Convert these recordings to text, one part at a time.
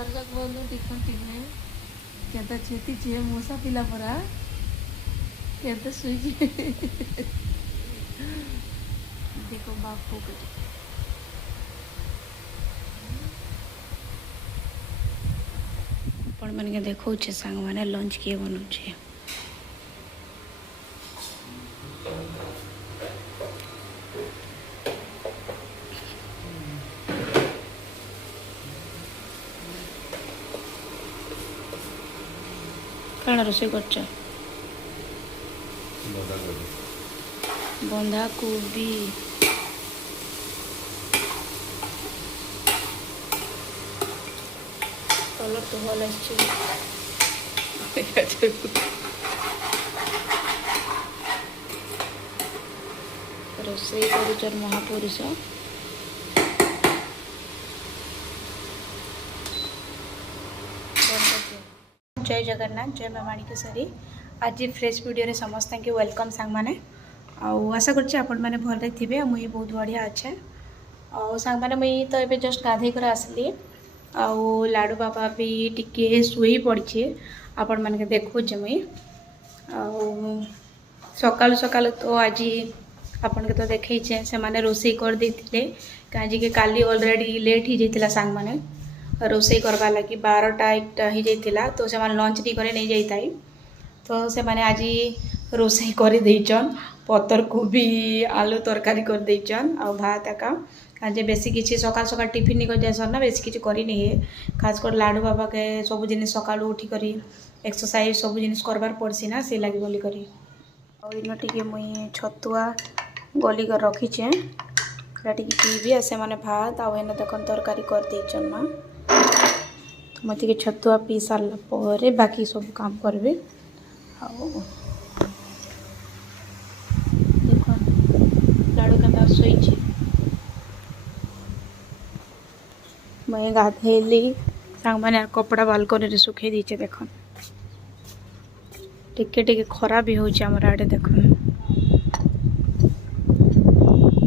दर्शक बंधु देखते केते चेती मशा पिला परा केते सुई देखो बापू को आपण मन के देखो सांग मैंने लंच किए बनाऊे कौन रोषे कर बंधा कोबी कलर तो भल रोषे कर महापुरुष जय जगन्नाथ जय माँ माणिकेश्वरी आज फ्रेश वीडियो रे समस्त के वेलकम सांग माने आशा करछि आपण माने भले थिबे मुई बहुत बढ़िया अच्छे सांग माने मुई तो एबे जस्ट गाधे कर आसली लाडू बाबा भी टिके शुई पड़ी आपण माने देखु मुई सकाल सकाल तो आज आपण के तो देखै से माने रोसई कर देथिले काजी के काली ऑलरेडी लेट ही जेतिला सांग माने रोसई करवा लगी 12टा 1टा ही जाइतिला तो से माने लंच टी करे नहीं जाइताई तो से माने आज रोसई कर देइचन पतर कोबी आलू तरकारी कर देइचन आ भात का आज बेसी किसी सकाल सकाल टिफिन कर जासन ना बेसी किसी करी नहीं है खासकर लाडू बाबा के सब जिन सकाल उठी करी एक्सरसाइज सब जिन करबार पड़सी ना से लगी बोली करी इन टिके मुई छतुआ गली कर रखीचे टिके पीबी आ से माने भात आ एने देखन तरकारी कर देइचन ना तो मत के छतुआ पी सारा पर बाकी सब काम करबे देख लाडू के शोचे मैं गाधेली सांग मैंने कपड़ा बालकनी सुखे दीचे देख टिके टिके खरा भी होम आड़े देख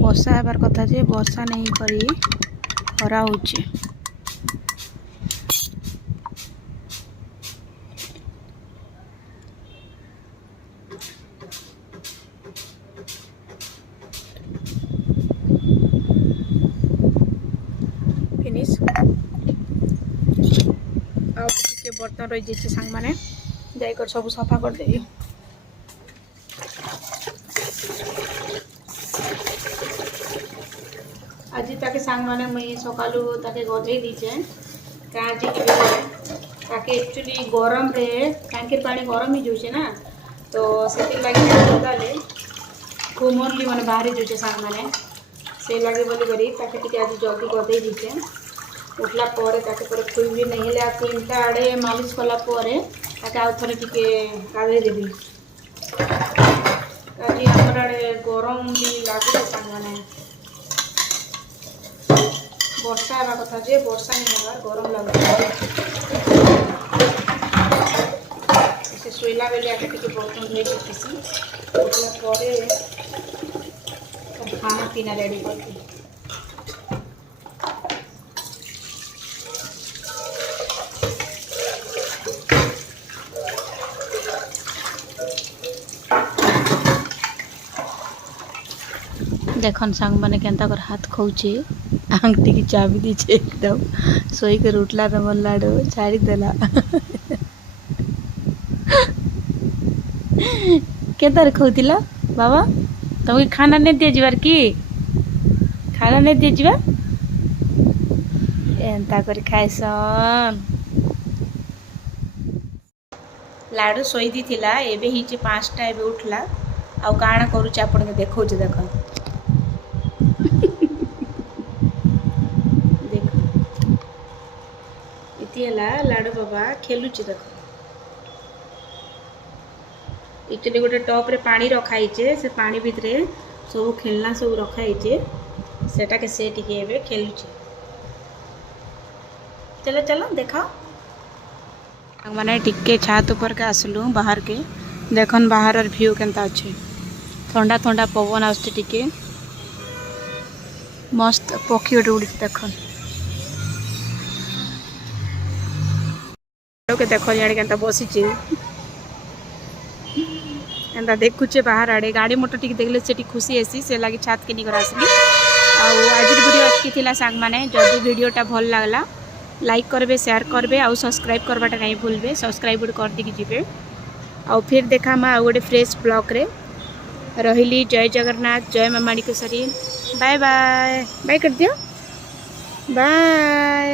वर्षा हेबार कथा जे वर्षा नहीं करी खरा होची बर्तन रही जाइए सांग मैंने जाकर सब सफा कर दे आज ताके सांग मैंने मुई सकालू ताके गधे दीचे आज ताके एक्चुअली गरम रे टांकी पानी गरम ही जाऊे ना तो से लगे गदाले घुमरली मैंने बाहरी जाऊे सांग मैंने से लगे बोली करी ताके आज जल्दी गधे दीचे उठला खुई भी नहीं है 3टा आड़े मालिश कला आउ थे टिके गाधे देवी आज आमर आड़े गरम भी लगे सांग मैंने वर्षा हवा कथा जे वर्षा नहीं होगा गरम लगे से शोला बेले आगे टिके बर्तन धोई देसी उठला खाना पीना रेडी करती देखन सांग मैंने केंता कर हाथ खोचे आंगटी की चाबी दीचे एकदम सोई कर उठला तो मन लाडू छाड़ी देला केतार खोतिला बाबा तुमको खाना नहीं दिए जीवार की खाना नहीं दिए जीवा एंता कर खाइसन लाडू सोई दी थिला एबे ही 5टा एबे उठला आउ काना करूचे आपण के देखौ जे देख लाडू बाबा खेलुचे देख एक्चुअली गोटे टप रे पानी रखाइचे से पानी भितर सब खेलना सब रखाइचे सेटा के से टिके एबे खेलुचे चलो चलो देखा मैंने टिके छात ऊपर के आसलु बाहर के देखन बाहर व्यू केनता अच्छे ठंडा ठंडा पवन आसुचे टिके मस्त पक्षी उड़ी देखन के देख के बसीचे एंता देखुचे बाहर आड़े गाड़ी मोटर टी देखले से खुशी हेसी से लगी छात के निकर आसली। आज वीडियो अच्छी थिला सांग माने जदि वीडियोटा भल लागला लाइक करबे शेयर करबे आउ सब्सक्राइब करवाटा नहीं भूलबे सब्सक्राइब कर दी जीवे। आउ फिर देखा मा गोटे फ्रेश ब्लॉग रे रही। जय जगन्नाथ जय मां माणिकेश्वरी। बाय बाय बाय कर दियो बाय।